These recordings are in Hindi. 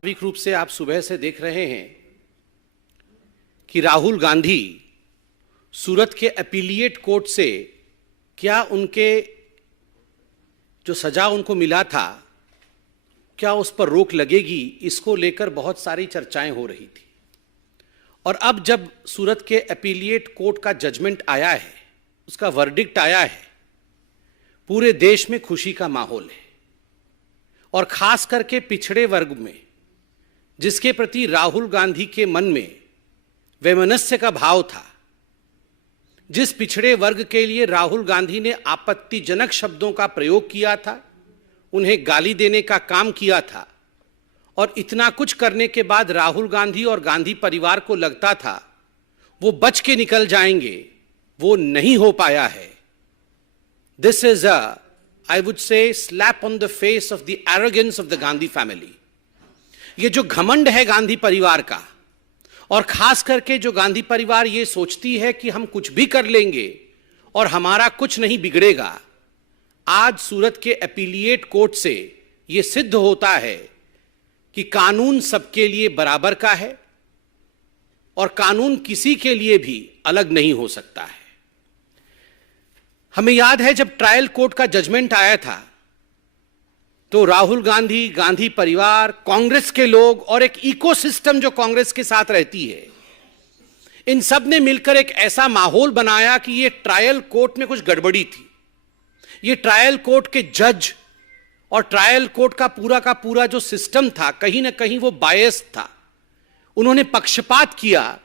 स्वाभाविक रूप से आप सुबह से देख रहे हैं कि राहुल गांधी सूरत के अपीलिएट कोर्ट से क्या उनके जो सजा उनको मिला था क्या उस पर रोक लगेगी, इसको लेकर बहुत सारी चर्चाएं हो रही थी। और अब जब सूरत के अपीलिएट कोर्ट का जजमेंट आया है, उसका वर्डिक्ट आया है, पूरे देश में खुशी का माहौल है। और खास करके पिछड़े वर्ग में, जिसके प्रति राहुल गांधी के मन में वैमनस्य का भाव था, जिस पिछड़े वर्ग के लिए राहुल गांधी ने आपत्तिजनक शब्दों का प्रयोग किया था, उन्हें गाली देने का काम किया था, और इतना कुछ करने के बाद राहुल गांधी और गांधी परिवार को लगता था वो बच के निकल जाएंगे, वो नहीं हो पाया है। This is I would say slap on the face of the arrogance of the Gandhi family. ये जो घमंड है गांधी परिवार का, और खास करके जो गांधी परिवार ये सोचती है कि हम कुछ भी कर लेंगे और हमारा कुछ नहीं बिगड़ेगा, आज सूरत के अपीलिएट कोर्ट से यह सिद्ध होता है कि कानून सबके लिए बराबर का है और कानून किसी के लिए भी अलग नहीं हो सकता है। हमें याद है जब ट्रायल कोर्ट का जजमेंट आया था तो राहुल गांधी, गांधी परिवार, कांग्रेस के लोग और एक इकोसिस्टम जो कांग्रेस के साथ रहती है, इन सब ने मिलकर एक ऐसा माहौल बनाया कि ये ट्रायल कोर्ट में कुछ गड़बड़ी थी। ये ट्रायल कोर्ट के जज और ट्रायल कोर्ट का पूरा जो सिस्टम था, कहीं ना कहीं वो बायस था। उन्होंने पक्षपात किया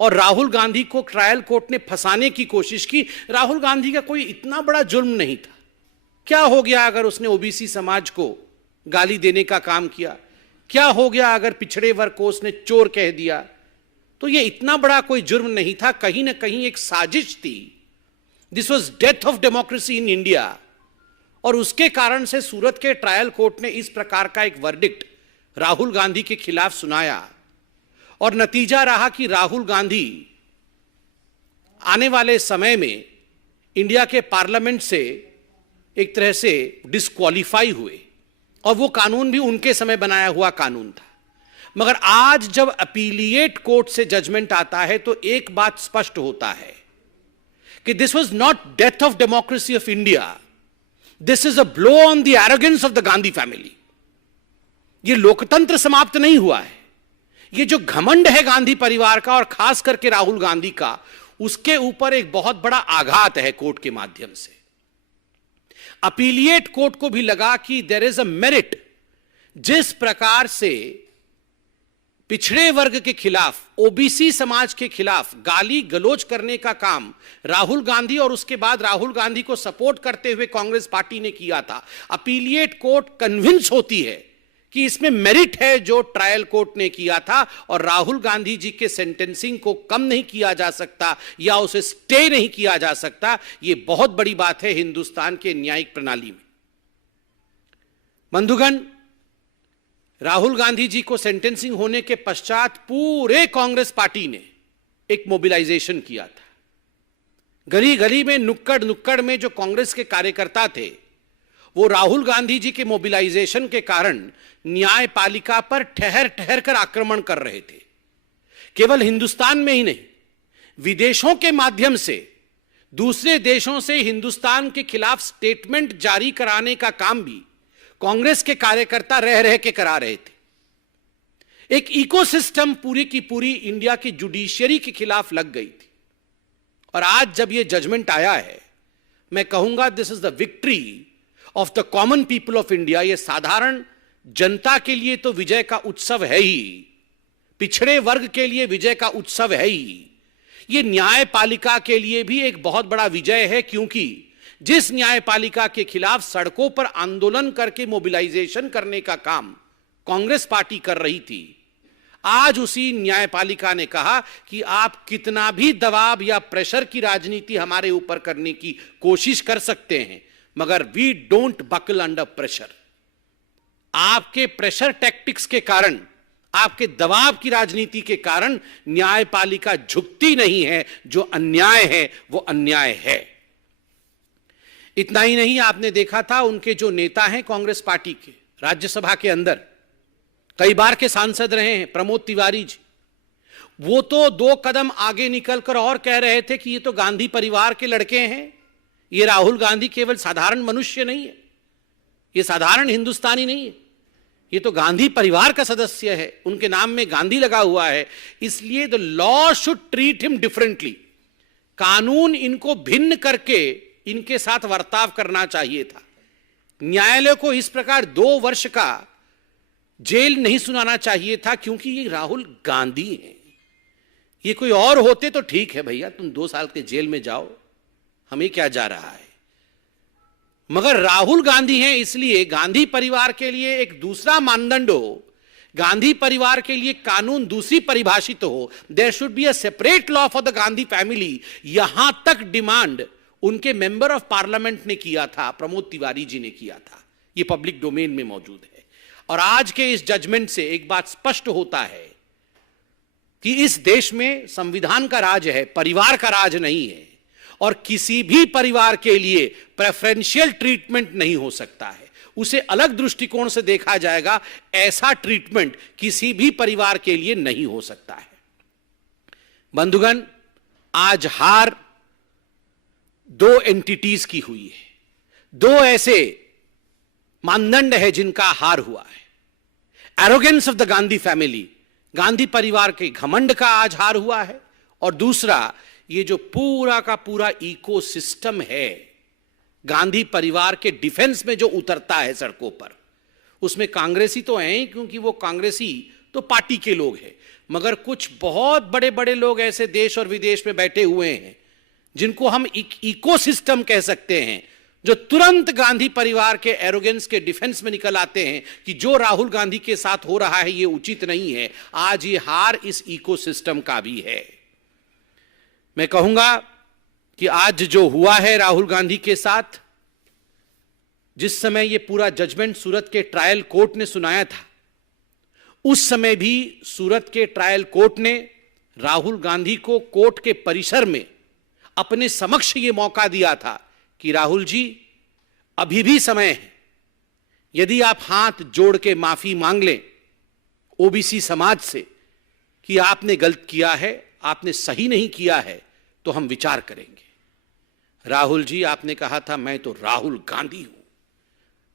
और राहुल गांधी को ट्रायल कोर्ट ने फंसाने की कोशिश की। राहुल गांधी का कोई इतना बड़ा जुर्म नहीं था। क्या हो गया अगर उसने ओबीसी समाज को गाली देने का काम किया? क्या हो गया अगर पिछड़े वर्ग को उसने चोर कह दिया? तो ये इतना बड़ा कोई जुर्म नहीं था, कहीं ना कहीं एक साजिश थी। This was death of democracy in India. और उसके कारण से सूरत के ट्रायल कोर्ट ने इस प्रकार का एक वर्डिक्ट राहुल गांधी के खिलाफ सुनाया, और नतीजा रहा कि राहुल गांधी आने वाले समय में इंडिया के पार्लियामेंट से एक तरह से डिस्क्वालीफाई हुए, और वो कानून भी उनके समय बनाया हुआ कानून था। मगर आज जब अपीलिएट कोर्ट से जजमेंट आता है तो एक बात स्पष्ट होता है कि this was not death of democracy of India, this is a blow on the arrogance of the Gandhi family. ये लोकतंत्र समाप्त नहीं हुआ है। ये जो घमंड है गांधी परिवार का और खास करके राहुल गांधी का, उसके ऊपर एक बहुत बड़ा आघात है कोर्ट के माध्यम से। अपीलिएट कोर्ट को भी लगा कि देयर इज अ मेरिट। जिस प्रकार से पिछड़े वर्ग के खिलाफ, ओबीसी समाज के खिलाफ गाली गलौज करने का काम राहुल गांधी और उसके बाद राहुल गांधी को सपोर्ट करते हुए कांग्रेस पार्टी ने किया था, अपीलिएट कोर्ट कन्विंस होती है कि इसमें मेरिट है जो ट्रायल कोर्ट ने किया था, और राहुल गांधी जी के सेंटेंसिंग को कम नहीं किया जा सकता या उसे स्टे नहीं किया जा सकता। यह बहुत बड़ी बात है हिंदुस्तान के न्यायिक प्रणाली में। बंधुगण, राहुल गांधी जी को सेंटेंसिंग होने के पश्चात पूरे कांग्रेस पार्टी ने एक मोबिलाइजेशन किया था। गली गली में, नुक्कड़ नुक्कड़ में जो कांग्रेस के कार्यकर्ता थे, वो राहुल गांधी जी के मोबिलाइजेशन के कारण न्यायपालिका पर ठहर ठहर कर आक्रमण कर रहे थे। केवल हिंदुस्तान में ही नहीं, विदेशों के माध्यम से दूसरे देशों से हिंदुस्तान के खिलाफ स्टेटमेंट जारी कराने का काम भी कांग्रेस के कार्यकर्ता रह रह के करा रहे थे। एक इकोसिस्टम पूरी की पूरी इंडिया की जुडिशियरी के खिलाफ लग गई थी। और आज जब यह जजमेंट आया है, मैं कहूंगा this is the victory of the common people of India. यह साधारण जनता के लिए तो विजय का उत्सव है ही, पिछड़े वर्ग के लिए विजय का उत्सव है ही, यह न्यायपालिका के लिए भी एक बहुत बड़ा विजय है। क्योंकि जिस न्यायपालिका के खिलाफ सड़कों पर आंदोलन करके मोबिलाइजेशन करने का काम कांग्रेस पार्टी कर रही थी, आज उसी न्यायपालिका ने कहा कि आप कितना भी दबाव या प्रेशर की राजनीति हमारे ऊपर करने की कोशिश कर सकते हैं, मगर we don't buckle under pressure. आपके प्रेशर टैक्टिक्स के कारण, आपके दबाव की राजनीति के कारण न्यायपालिका झुकती नहीं है। जो अन्याय है वो अन्याय है। इतना ही नहीं, आपने देखा था उनके जो नेता हैं कांग्रेस पार्टी के राज्यसभा के अंदर, कई बार के सांसद रहे हैं प्रमोद तिवारी जी। वो तो 2 कदम आगे निकलकर और कह रहे थे कि ये तो गांधी परिवार के लड़के हैं, ये राहुल गांधी केवल साधारण मनुष्य नहीं है, ये साधारण हिंदुस्तानी नहीं है, ये तो गांधी परिवार का सदस्य है, उनके नाम में गांधी लगा हुआ है, इसलिए the law should treat him differently. कानून इनको भिन्न करके इनके साथ बर्ताव करना चाहिए था। न्यायालय को इस प्रकार 2 वर्ष का जेल नहीं सुनाना चाहिए था, क्योंकि ये राहुल गांधी हैं। ये कोई और होते तो ठीक है भैया, तुम 2 साल के जेल में जाओ, हमें क्या जा रहा है, मगर राहुल गांधी हैं, इसलिए गांधी परिवार के लिए एक दूसरा मानदंड हो, गांधी परिवार के लिए कानून दूसरी परिभाषित हो। There should be a separate law for the Gandhi family. यहां तक डिमांड उनके मेंबर ऑफ पार्लियामेंट ने किया था, प्रमोद तिवारी जी ने किया था, यह पब्लिक डोमेन में मौजूद है। और आज के इस जजमेंट से एक बात स्पष्ट होता है कि इस देश में संविधान का राज है, परिवार का राज नहीं है, और किसी भी परिवार के लिए प्रेफरेंशियल ट्रीटमेंट नहीं हो सकता है, उसे अलग दृष्टिकोण से देखा जाएगा। ऐसा ट्रीटमेंट किसी भी परिवार के लिए नहीं हो सकता है। बंधुगण, आज हार 2 एंटिटीज की हुई है, 2 ऐसे मानदंड है जिनका हार हुआ है। Arrogance of the Gandhi family, Gandhi परिवार के घमंड का आज हार हुआ है, और दूसरा ये जो पूरा का पूरा इकोसिस्टम है गांधी परिवार के डिफेंस में जो उतरता है सड़कों पर, उसमें कांग्रेसी तो हैं, क्योंकि वो कांग्रेसी तो पार्टी के लोग हैं, मगर कुछ बहुत बड़े बड़े लोग ऐसे देश और विदेश में बैठे हुए हैं जिनको हम इकोसिस्टम कह सकते हैं, जो तुरंत गांधी परिवार के एरोगेंस के डिफेंस में निकल आते हैं कि जो राहुल गांधी के साथ हो रहा है ये उचित नहीं है। आज ये हार इस इकोसिस्टम का भी है। मैं कहूंगा कि आज जो हुआ है राहुल गांधी के साथ, जिस समय ये पूरा जजमेंट सूरत के ट्रायल कोर्ट ने सुनाया था, उस समय भी सूरत के ट्रायल कोर्ट ने राहुल गांधी को कोर्ट के परिसर में अपने समक्ष ये मौका दिया था कि राहुल जी, अभी भी समय है, यदि आप हाथ जोड़ के माफी मांग लें ओबीसी समाज से कि आपने गलत किया है, आपने सही नहीं किया है, तो हम विचार करेंगे। राहुल जी, आपने कहा था मैं तो राहुल गांधी हूं,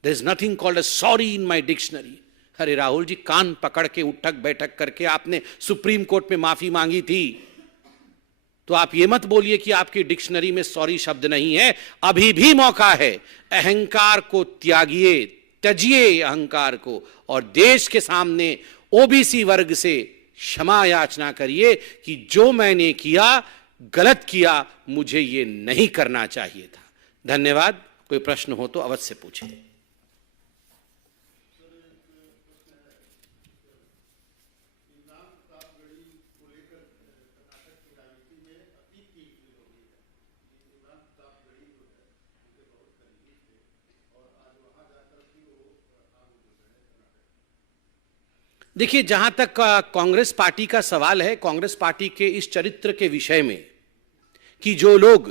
there is nothing called a sorry in my dictionary. अरे राहुल जी, कान पकड़ के उठक बैठक करके आपने सुप्रीम कोर्ट में माफी मांगी थी, तो आप ये मत बोलिए कि आपकी डिक्शनरी में सॉरी शब्द नहीं है। अभी भी मौका है, अहंकार को त्यागिए, त्यजिए अहंकार को, और देश के सामने ओबीसी वर्ग से क्षमा याचना करिए कि जो मैंने किया गलत किया, मुझे ये नहीं करना चाहिए था। धन्यवाद। कोई प्रश्न हो तो अवश्य पूछें। देखिए, जहां तक कांग्रेस पार्टी का सवाल है, कांग्रेस पार्टी के इस चरित्र के विषय में कि जो लोग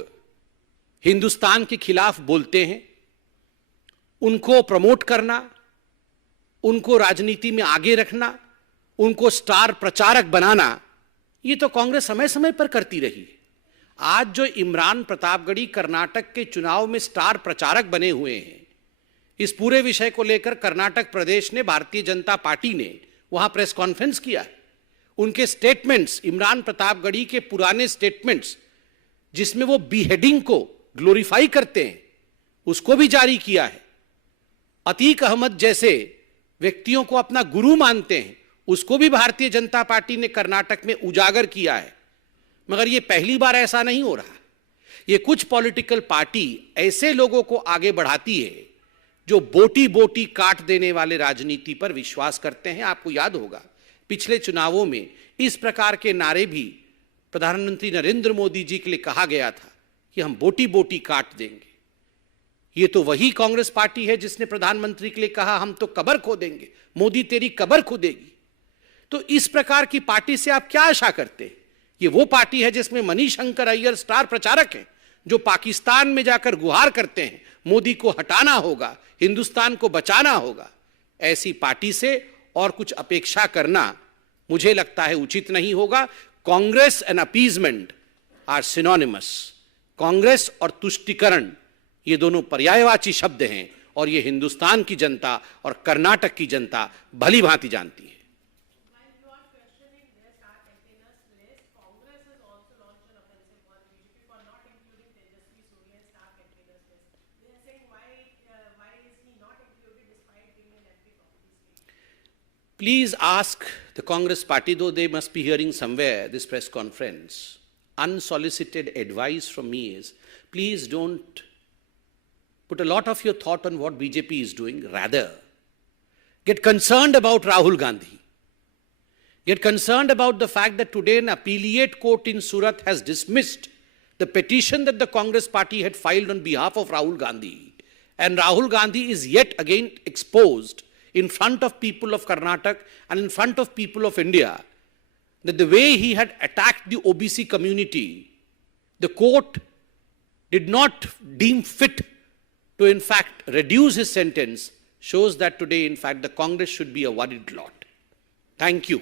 हिंदुस्तान के खिलाफ बोलते हैं उनको प्रमोट करना, उनको राजनीति में आगे रखना, उनको स्टार प्रचारक बनाना, ये तो कांग्रेस समय समय पर करती रही है। आज जो इमरान प्रतापगढ़ी कर्नाटक के चुनाव में स्टार प्रचारक बने हुए हैं, इस पूरे विषय को लेकर कर्नाटक प्रदेश ने, भारतीय जनता पार्टी ने वहां प्रेस कॉन्फ्रेंस किया है। उनके स्टेटमेंट्स, इमरान प्रतापगढ़ी के पुराने स्टेटमेंट्स जिसमें वो बीहेडिंग को ग्लोरीफाई करते हैं, उसको भी जारी किया है। अतीक अहमद जैसे व्यक्तियों को अपना गुरु मानते हैं, उसको भी भारतीय जनता पार्टी ने कर्नाटक में उजागर किया है। मगर ये पहली बार ऐसा नहीं हो रहा। ये कुछ पॉलिटिकल पार्टी ऐसे लोगों को आगे बढ़ाती है जो बोटी बोटी काट देने वाले राजनीति पर विश्वास करते हैं। आपको याद होगा पिछले चुनावों में इस प्रकार के नारे भी प्रधानमंत्री नरेंद्र मोदी जी के लिए कहा गया था कि हम बोटी बोटी काट देंगे। ये तो वही कांग्रेस पार्टी है जिसने प्रधानमंत्री के लिए कहा हम तो कब्र खोदेंगे, मोदी तेरी कब्र खोदेगी। तो इस प्रकार की पार्टी से आप क्या आशा करते हैं? ये वो पार्टी है जिसमें मनीशंकर अय्यर स्टार प्रचारक हैं, जो पाकिस्तान में जाकर गुहार करते हैं मोदी को हटाना होगा, हिंदुस्तान को बचाना होगा। ऐसी पार्टी से और कुछ अपेक्षा करना मुझे लगता है उचित नहीं होगा। Congress and appeasement are synonymous. Congress और तुष्टीकरण ये दोनों पर्यायवाची शब्द हैं और ये हिंदुस्तान की जनता और कर्नाटक की जनता भली भांति जानती है। Please ask the Congress party, though they must be hearing somewhere this press conference. Unsolicited advice from me is, please don't put a lot of your thought on what BJP is doing. Rather, get concerned about Rahul Gandhi. Get concerned about the fact that today an appellate court in Surat has dismissed the petition that the Congress party had filed on behalf of Rahul Gandhi. And Rahul Gandhi is yet again exposed in front of people of Karnataka and in front of people of India, that the way he had attacked the OBC community, the court did not deem fit to in fact reduce his sentence, shows that today in fact the Congress should be a worried lot. Thank you.